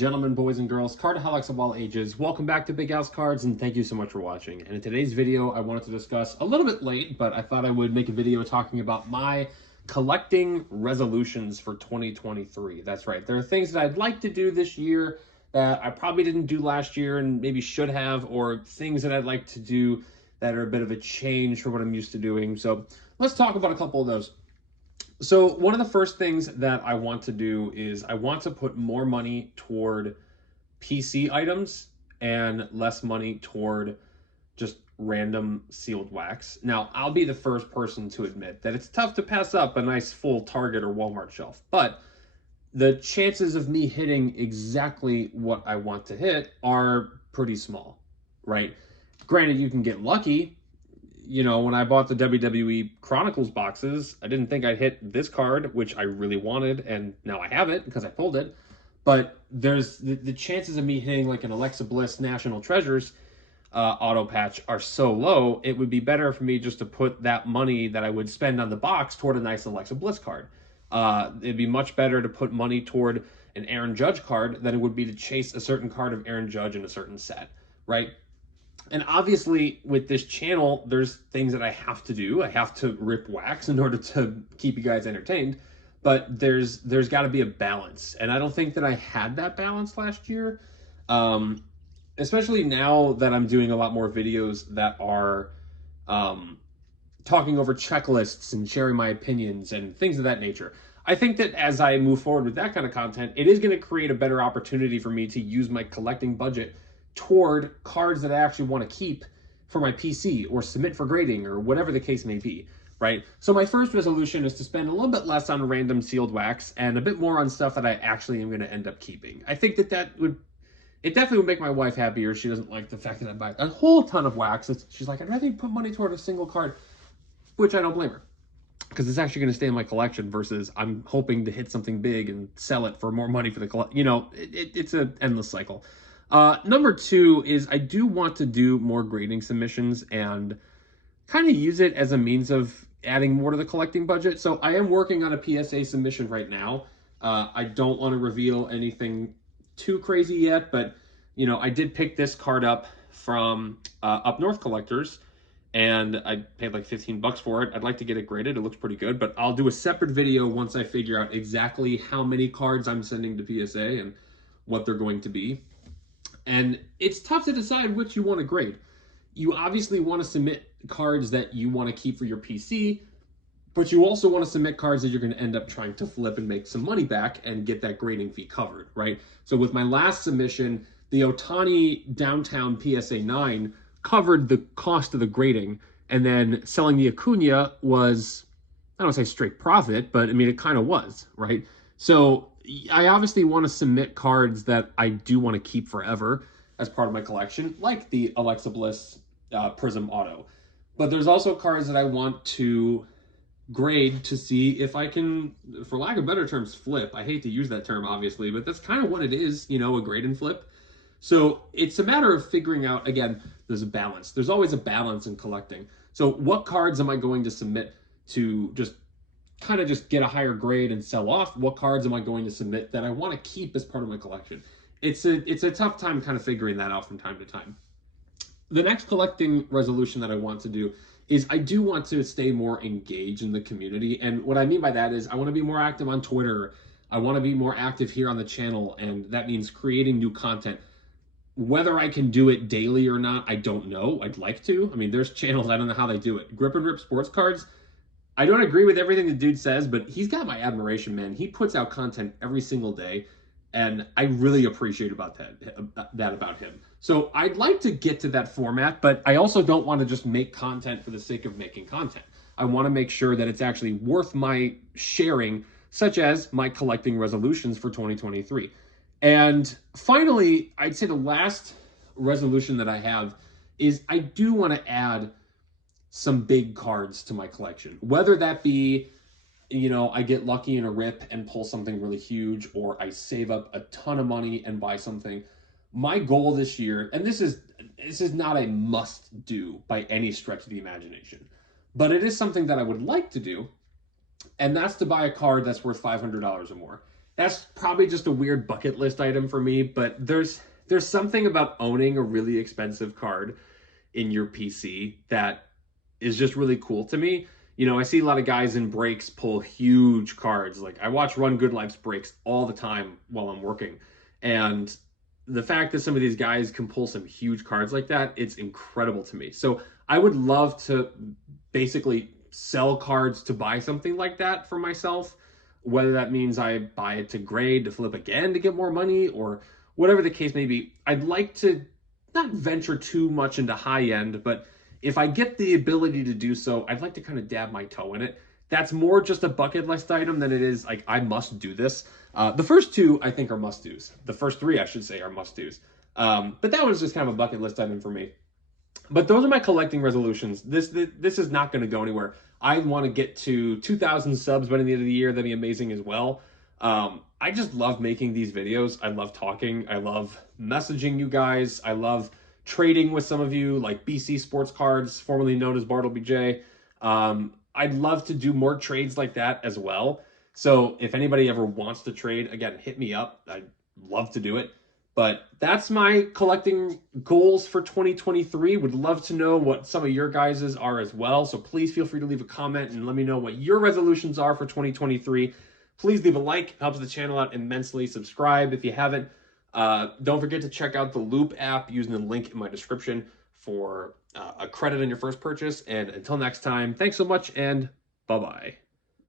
gentlemen, boys and girls, cardaholics of all ages, welcome back to Big House Cards, and thank you so much for watching. And in today's video, I wanted to discuss, a little bit late, but I thought I would make a video talking about my collecting resolutions for 2023. That's right, there are things that I'd like to do this year that I probably didn't do last year and maybe should have, or things that I'd like to do that are a bit of a change from what I'm used to doing. So let's talk about a couple of those. So one of the first things that I want to do is I want to put more money toward PC items and less money toward just random sealed wax. Now, I'll be the first person to admit that it's tough to pass up a nice full Target or Walmart shelf, but the chances of me hitting exactly what I want to hit are pretty small, right? Granted, you can get lucky. You know, when I bought the WWE Chronicles boxes, I didn't think I'd hit this card, which I really wanted, and now I have it because I pulled it. But there's the chances of me hitting like an Alexa Bliss National Treasures auto patch are so low, it would be better for me just to put that money that I would spend on the box toward a nice Alexa Bliss card. It'd be much better to put money toward an Aaron Judge card than it would be to chase a certain card of Aaron Judge in a certain set, right? And obviously, with this channel, there's things that I have to do. I have to rip wax in order to keep you guys entertained. But there's got to be a balance. And I don't think that I had that balance last year. Especially now that I'm doing a lot more videos that are talking over checklists and sharing my opinions and things of that nature. I think that as I move forward with that kind of content, it is going to create a better opportunity for me to use my collecting budget toward cards that I actually want to keep for my PC or submit for grading or whatever the case may be, right? So my first resolution is to spend a little bit less on random sealed wax and a bit more on stuff that I actually am going to end up keeping. I think that it definitely would make my wife happier. She doesn't like the fact that I buy a whole ton of wax. She's like, I'd rather you put money toward a single card, which I don't blame her, because it's actually going to stay in my collection versus I'm hoping to hit something big and sell it for more money for the collection. You know, it's an endless cycle. Number two is I do want to do more grading submissions and kind of use it as a means of adding more to the collecting budget. So I am working on a PSA submission right now. I don't want to reveal anything too crazy yet, but you know, I did pick this card up from Up North Collectors, and I paid like 15 bucks for it. I'd like to get it graded. It looks pretty good, but I'll do a separate video once I figure out exactly how many cards I'm sending to PSA and what they're going to be. And it's tough to decide which you want to grade. You obviously want to submit cards that you want to keep for your PC, but you also want to submit cards that you're going to end up trying to flip and make some money back and get that grading fee covered, right? So with my last submission, the Otani Downtown PSA 9 covered the cost of the grading, and then selling the Acuna was, I don't say straight profit, but I mean, it kind of was, right? So I obviously want to submit cards that I do want to keep forever as part of my collection, like the Alexa Bliss Prism Auto. But there's also cards that I want to grade to see if I can, for lack of better terms, flip. I hate to use that term, obviously, but that's kind of what it is, you know, a grade and flip. So it's a matter of figuring out, again, there's a balance. There's always a balance in collecting. So what cards am I going to submit to just kind of just get a higher grade and sell off? What cards am I going to submit that I want to keep as part of my collection? It's a tough time kind of figuring that out from time to time. The next collecting resolution that I want to do is I do want to stay more engaged in the community. And what I mean by that is I want to be more active on Twitter. I want to be more active here on the channel, and that means creating new content. Whether I can do it daily or not, I don't know. I'd like to. I mean, there's channels, I don't know how they do it. Grip and Rip Sports Cards, I don't agree with everything the dude says, but he's got my admiration, man. He puts out content every single day, and I really appreciate that about him. So I'd like to get to that format, but I also don't want to just make content for the sake of making content. I want to make sure that it's actually worth my sharing, such as my collecting resolutions for 2023. And finally, I'd say the last resolution that I have is I do want to add some big cards to my collection, whether that be, you know, I get lucky in a rip and pull something really huge, or I save up a ton of money and buy something. My goal this year, and this is not a must do by any stretch of the imagination, but it is something that I would like to do, and that's to buy a card that's worth $500 or more. That's probably just a weird bucket list item for me, but there's something about owning a really expensive card in your PC that is just really cool to me. You know, I see a lot of guys in breaks pull huge cards. Like I watch Run Good Life's breaks all the time while I'm working. And the fact that some of these guys can pull some huge cards like that, it's incredible to me. So I would love to basically sell cards to buy something like that for myself, whether that means I buy it to grade to flip again to get more money or whatever the case may be. I'd like to not venture too much into high end, but if I get the ability to do so, I'd like to kind of dab my toe in it. That's more just a bucket list item than it is like I must do this. The first two I think are must dos. The first three I should say are must dos. But that one's just kind of a bucket list item for me. But those are my collecting resolutions. This is not going to go anywhere. I want to get to 2,000 subs by the end of the year. That'd be amazing as well. I just love making these videos. I love talking. I love messaging you guys. I love trading with some of you, like BC Sports Cards, formerly known as Bartleby J. I'd love to do more trades like that as well. So if anybody ever wants to trade, again, hit me up. I'd love to do it. But that's my collecting goals for 2023. Would love to know what some of your guys's are as well. So please feel free to leave a comment and let me know what your resolutions are for 2023. Please leave a like. It helps the channel out immensely. Subscribe if you haven't. Don't forget to check out the Loop app using the link in my description for a credit on your first purchase. And until next time, thanks so much and bye-bye.